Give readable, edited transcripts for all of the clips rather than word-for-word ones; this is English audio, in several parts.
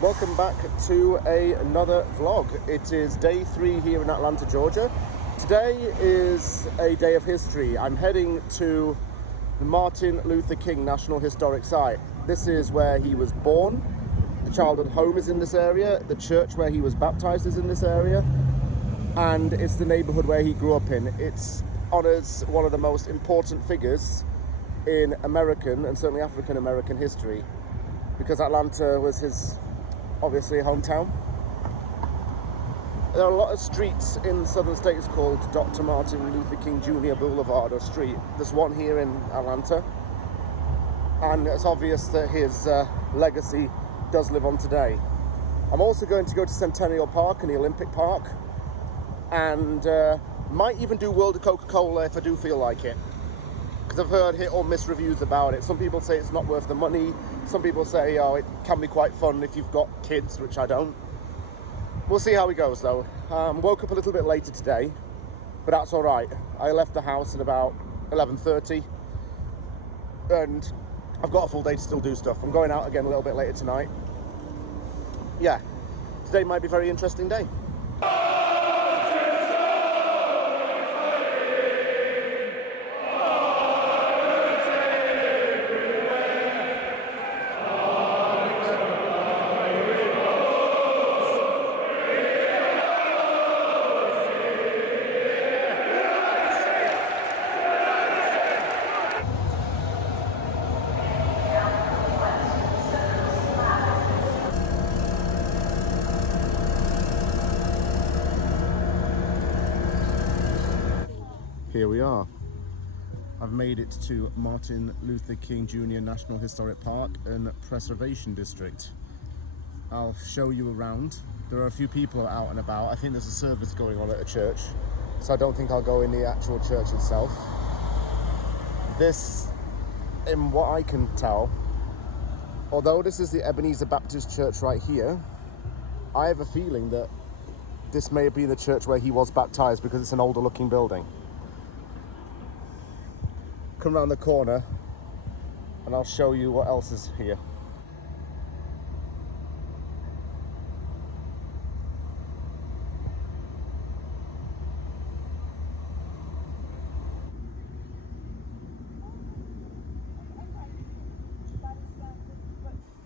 Welcome back to another vlog. It is day 3 here in Atlanta, Georgia. Today is a day of history. I'm heading to the Martin Luther King National Historic Site. This is where he was born. The childhood home is in this area. The church where he was baptized is in this area. And it's the neighborhood where he grew up in. It honors one of the most important figures in American and certainly African American history, because Atlanta was his, obviously, hometown. There are a lot of streets in the southern states called Dr. Martin Luther King Jr. Boulevard or Street. There's one here in Atlanta, and it's obvious that his legacy does live on today. I'm also going to go to Centennial Park and the Olympic Park, and might even do World of Coca-Cola if I do feel like it, because I've heard hit or miss reviews about it. Some people say it's not worth the money. Some people say, oh, it can be quite fun if you've got kids, which I don't. We'll see how it goes, though. Woke up a little bit later today, but that's all right. I left the house at about 11:30, and I've got a full day to still do stuff. I'm going out again a little bit later tonight. Yeah, today might be a very interesting day. Here we are. I've made it to Martin Luther King Jr. National Historic Park and Preservation District. I'll show you around. There are a few people out and about. I think there's a service going on at a church, so I don't think I'll go in the actual church itself. This, in what I can tell, although this is the Ebenezer Baptist Church right here, I have a feeling that this may be the church where he was baptized, because it's an older looking building. Come around the corner and I'll show you what else is here.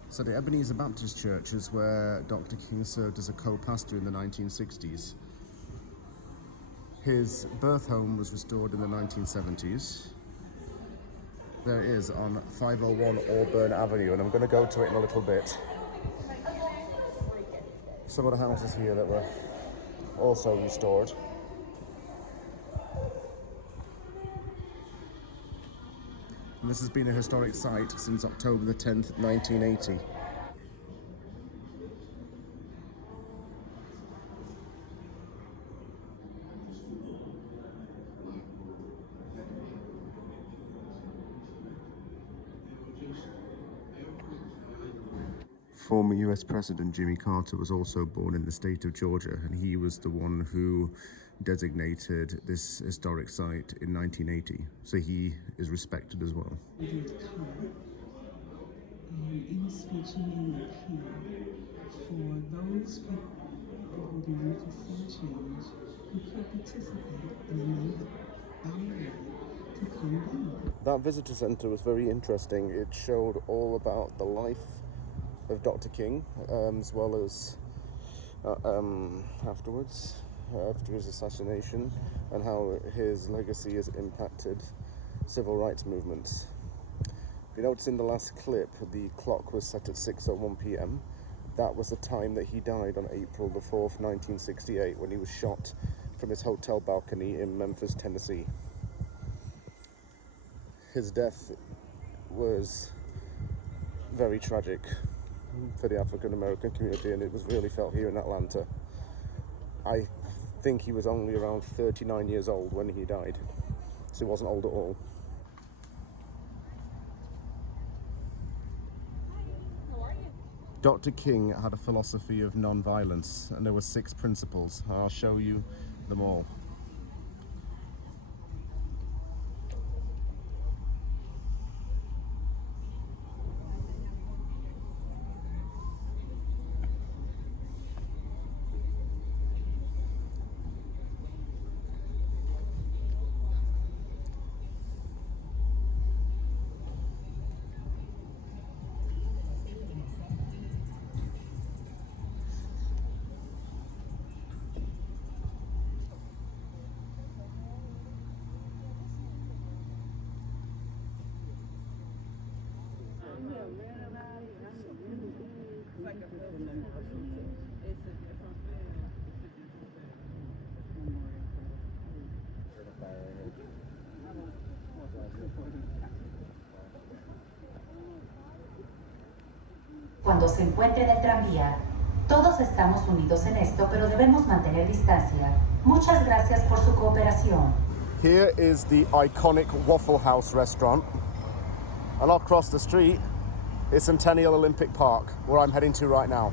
So the Ebenezer Baptist Church is where Dr. King served as a co-pastor in the 1960s. His birth home was restored in the 1970s. There it is on 501 Auburn Avenue, and I'm going to go to it in a little bit. Some of the houses here that were also restored. And this has been a historic site since October the 10th, 1980. Former US President Jimmy Carter was also born in the state of Georgia, and he was the one who designated this historic site in 1980. So he is respected as well. In a speech he made here, for those people who need to see change, who can participate in the to come down. That visitor center was very interesting. It showed all about the life of Dr. King, as well as afterwards, after his assassination, and how his legacy has impacted civil rights movements. If you notice in the last clip, the clock was set at 6:01 p.m. That was the time that he died on April the 4th, 1968, when he was shot from his hotel balcony in Memphis, Tennessee. His death was very tragic for the African American community, and it was really felt here in Atlanta. I think he was only around 39 years old when he died, so he wasn't old at all. Dr. King had a philosophy of non-violence, and there were 6 principles. I'll show you them all. cuando se encuentre en el tranvía. Todos estamos unidos en esto, pero debemos mantener distancia. Muchas gracias por su cooperación. Here is the iconic Waffle House restaurant, and across the street is Centennial Olympic Park, where I'm heading to right now.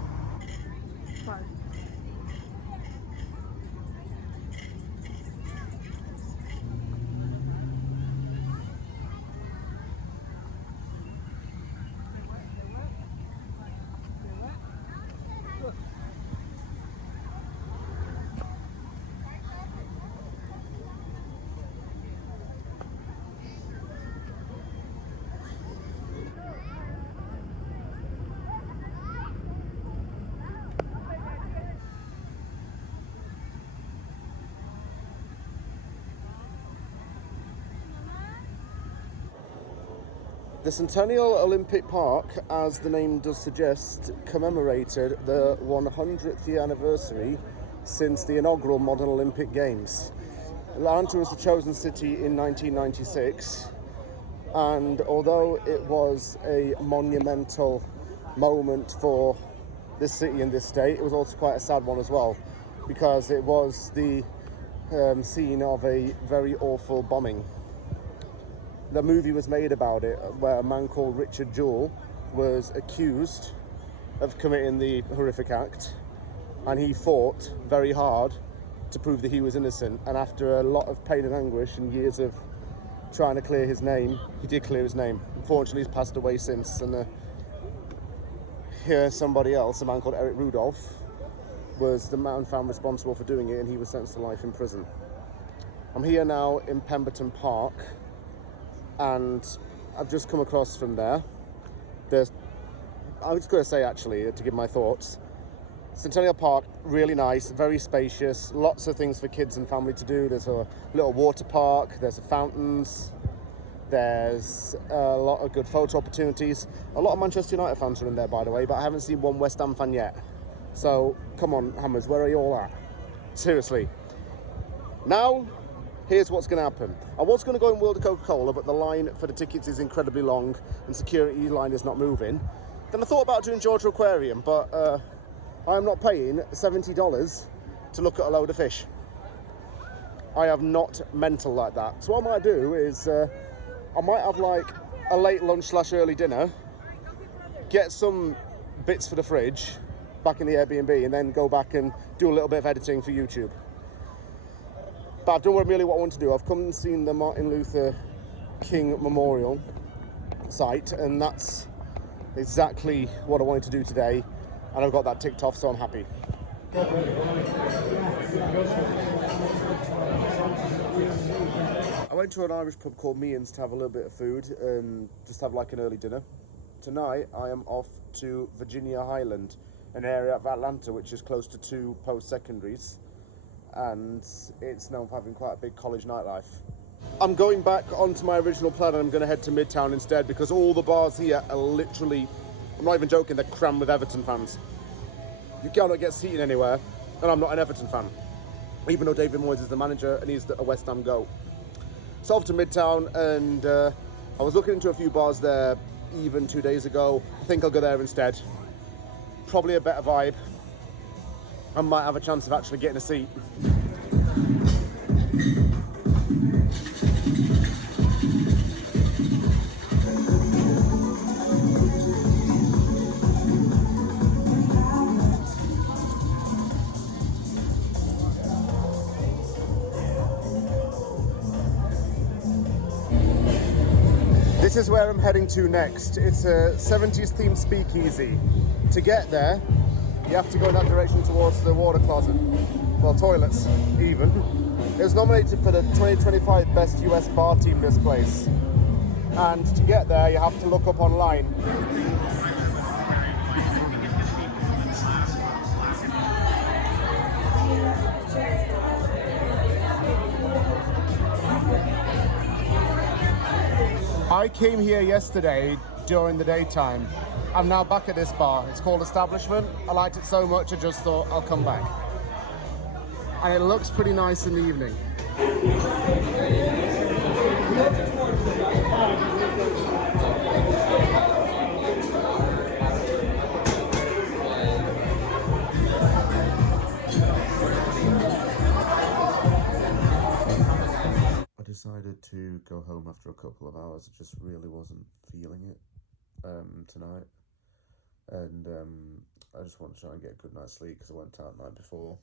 The Centennial Olympic Park, as the name does suggest, commemorated the 100th anniversary since the inaugural modern Olympic Games. Atlanta was the chosen city in 1996, and although it was a monumental moment for this city and this state, it was also quite a sad one as well, because it was the scene of a very awful bombing. The movie was made about it, where a man called Richard Jewell was accused of committing the horrific act, and he fought very hard to prove that he was innocent. And after a lot of pain and anguish and years of trying to clear his name, he did clear his name. Unfortunately, he's passed away since, and here's somebody else, a man called Eric Rudolph, was the man found responsible for doing it, and he was sentenced to life in prison. I'm here now in Pemberton Park, and I've just come across from there. I was going to say, actually, to give my thoughts, Centennial Park, really nice, very spacious, lots of things for kids and family to do. There's a little water park, there's fountains, there's a lot of good photo opportunities. A lot of Manchester United fans are in there, by the way, but I haven't seen one West Ham fan yet. So, come on, Hammers, where are you all at? Seriously. Now, here's what's going to happen. I was going to go in World of Coca-Cola, but the line for the tickets is incredibly long and security line is not moving. Then I thought about doing Georgia Aquarium, but I'm not paying $70 to look at a load of fish. I am not mental like that. So what I might do is I might have like a late lunch / early dinner, get some bits for the fridge back in the Airbnb, and then go back and do a little bit of editing for YouTube. But I've done really what I want to do. I've come and seen the Martin Luther King Memorial site, and that's exactly what I wanted to do today, and I've got that ticked off, so I'm happy. I went to an Irish pub called Meehan's to have a little bit of food and just have like an early dinner. Tonight I am off to Virginia Highland, an area of Atlanta which is close to 2 post-secondaries, and it's known for having quite a big college nightlife. I'm going back onto my original plan, and I'm going to head to Midtown instead, because all the bars here are literally, I'm not even joking, they're crammed with Everton fans. You cannot get seated anywhere, and I'm not an Everton fan, even though David Moyes is the manager and he's a West Ham goat. So off to Midtown, and I was looking into a few bars there even 2 days ago. I think I'll go there instead. Probably a better vibe. I might have a chance of actually getting a seat. This is where I'm heading to next. It's a 70s themed speakeasy. To get there, you have to go in that direction towards the water closet. Well, toilets, even. It was nominated for the 2025 Best US Bar Team, this place. And to get there, you have to look up online. I came here yesterday during the daytime. I'm now back at this bar. It's called Establishment. I liked it so much I just thought I'll come back. And it looks pretty nice in the evening. decided to go home after a couple of hours. I just really wasn't feeling it tonight. And I just wanted to try and get a good night's sleep because I went out the night before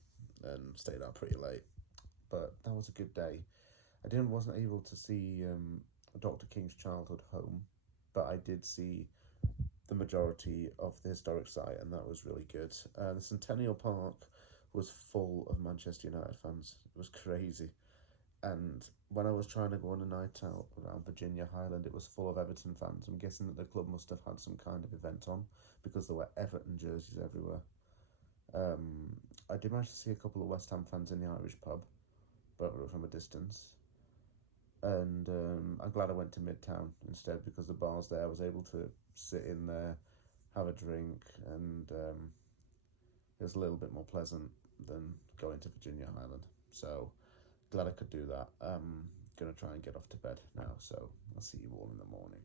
and stayed out pretty late. But that was a good day. I wasn't able to see Dr. King's childhood home, but I did see the majority of the historic site, and that was really good. The Centennial Park was full of Manchester United fans. It was crazy. And when I was trying to go on a night out around Virginia Highland, it was full of Everton fans. I'm guessing that the club must have had some kind of event on because there were Everton jerseys everywhere. I did manage to see a couple of West Ham fans in the Irish pub, but from a distance. And I'm glad I went to Midtown instead because the bars there, I was able to sit in there, have a drink, and it was a little bit more pleasant than going to Virginia Highland. So glad I could do that. I'm going to try and get off to bed now, so I'll see you all in the morning.